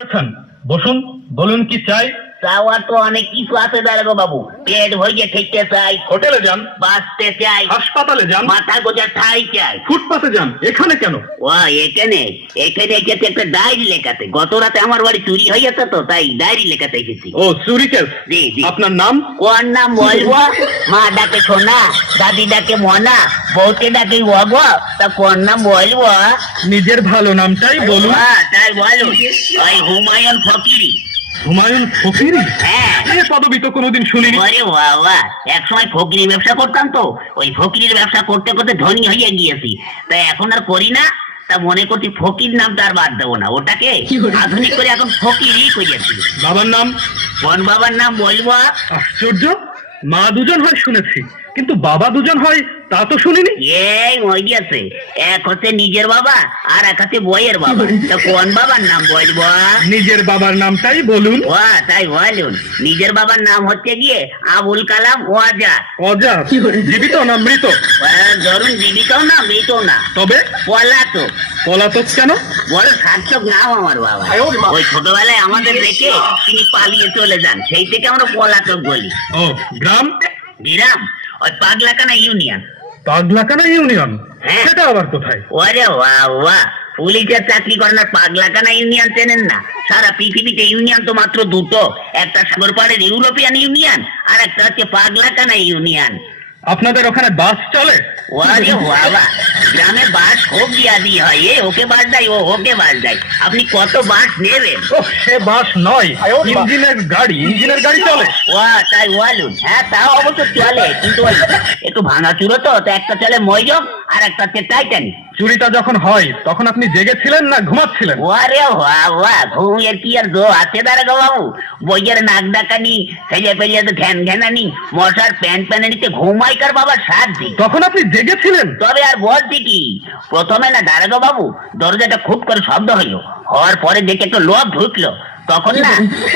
বসুন, বলুন কি চাই? চাওয়া তো অনেক কিছু আছে দাঁড়াবো বাবু। পেট ভরিয়ে খেতে চাই, হোটেলে যান, বাঁচতে চাই, হাসপাতালে যান, মাথা গোজার ঠাই চাই। ফুটপাতে যান, এখানে কেন? ও এখানে এখানে এসেছে একটা ডায়েরি লেখাতে। গত রাতে আমার বাড়ি চুরি হয়ে গেছে তো, তাই ডায়েরি লেখাতে এসেছি। ও চুরি কেস। জি জি। আপনার নাম? ওর নাম বলবো? মা ডাকে সোনা, দাদি ডাকে মনা, বউকে ডাকে ওগো, তা কোন নাম বলবো? নিজের ভালো নামটাই বলুন। তাই বলুন, ওই হুমায়ুন ফকিরি। হুমায়ুন ফকিরি? হ্যাঁ। এই পদবি তো কোনোদিন শুনিনি। ওরে বাবা, এক সময় ফকিরি ব্যবসা করতাম তো, ওই ফকিরের ব্যবসা করতে করতে ধনী হয়ে গিয়েছি, তাই এখন আর করি না। তা মনে করছি ফকির নামটা আর বাদ দেবো না, ওটাকে আধুনিক করে এখন ফকিরই করেছি। বাবার নাম? কোন বাবার নাম বলবো? আশ্চর্য, মা দুজন হয় শুনেছি, কিন্তু বাবা দুজন হয় তা তো শুনিনি। এই হয়ে গেছে, এক হচ্ছে নিজের বাবা আর এক হচ্ছে বইয়ের বাবা। তা কোন বাবার নাম বলবো? নিজের বাবার নামটাই বলুন। ও তাই বলুন, নিজের বাবার নাম হচ্ছে গিয়ে আবুল কালাম ওয়াজাদ। অজাত? জীবিত না মৃত? ধরুন জীবিত না মৃত না, তবে পলাতক। পলাতক কেন? বড় সার্থক নাম আমার বাবা। ওই ছোটবেলায় আমাদের রেখে তিনি পালিয়ে চলে যান, সেই থেকে আমরা পলাতক বলি। ও গ্রাম? গ্রাম ওই পাগলাকানা ইউনিয়ন। পাগলাকানা ইউনিয়ন? হ্যাঁ। সেটা আবার কোথায়? ওরে বাবা, পুলিশের চাকরি করেন আর পাগলাকানা ইউনিয়ন চেনেন না? সারা পৃথিবীতে ইউনিয়ন তো মাত্র দুটো, একটা সাগর পাড়ের ইউরোপিয়ান ইউনিয়ন আর একটা হচ্ছে পাগলাকানা ইউনিয়ন। আপনাদের ওখানে বাস চলে? ওরে বাবা, গ্রামে বাস খুব দিয়াদি হয়, এ ওকে বাস দেয়, ও ওকে বাস দেয়। আপনি কত বাস নেবেন? ও সে বাস নয়, ইঞ্জিনের গাড়ি। ইঞ্জিনের গাড়ি চলে? ও তাই বলুন। হ্যাঁ তাও অবশ্য চলে, কিন্তু ওই একটু ভাঙা চুরো তো, একটা চলে ময়ূর আর একটা হচ্ছে টাইটানিক। চুরিটা যখন হয় তখন আপনি জেগেছিলেন না ঘুমাচ্ছিলেন? ওরে বাবা, ঘুমের কি আর জো আছে দাঁড়াগো বাবু? বইয়ের নাক ডাকানি, ছেলে পেলিয়ে তো ঘ্যান ঘ্যানানি, মশার প্যান প্যানানিতে ঘুমাইকার বাবা সাজি। তখন আপনি জেগেছিলেন? তবে আর বলছি কি, প্রথমে না দাঁড়াগো বাবু দরজাটা খুব করে শব্দ হইলো, হওয়ার পরে দেখে একটু লোক ঢুকলো, তখন না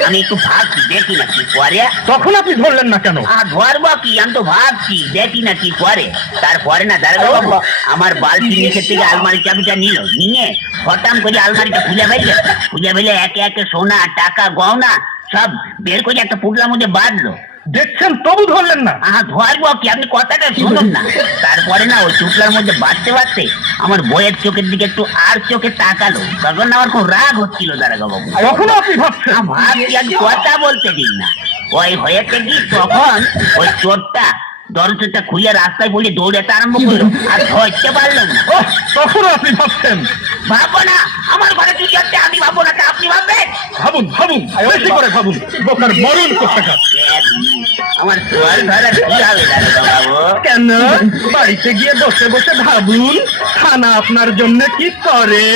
আমি একটু ভাবছি দেখি না কি পরে। তখন আপনি ধরলেন না কেন? ধরবো কি, আমি তো ভাবছি দেখি না কি পরে। তারপরে না দাঁড়াগো বাবু আমার বালতির নিচের থেকে আলমারি চাবিটা নিয়ে হঠাৎ করে আলমারিটা খুলে ফেলে একে একে সোনা টাকা গহনা সব বের করে একটা পুটলার মধ্যে বাঁধলো। দেখছেন তবু ধরলেন না? ধরবো কি, আপনি কথাটা শুনুন না। তারপরে না ওই চুপলার মধ্যে বাঁধতে আমার বইয়ের চোখের দিকে একটু আর চোখে তাকালো, তখন আমার খুব রাগ হচ্ছিল দাঁড়াগো বাবু। এখনো আপনি ভাবছেন? ভাবছি, আমি কথা বলতে দিন না। ওই হয়েছে কি, তখন ওই চোরটা দরজাটা খুলে রাস্তায় বলে দৌড়াতে আরম্ভ করলো, আর ধরতে পারলো না। তখনও আপনি ভাবছেন? ভাববো না, আমার ঘরে চুরি হচ্ছে, আমি ভাববো না, তা আপনি ভাববেন? ভাবুন ভাবুন, বেশি করে ভাবুন, বোকার মরণ কোথাকার। আমার সোয়াল ধরা কি হবে দাঁড়াগো বাবু? কেন? বাড়িতে গিয়ে বসে বসে ভাবুন, খানা আপনার জন্য কি করে।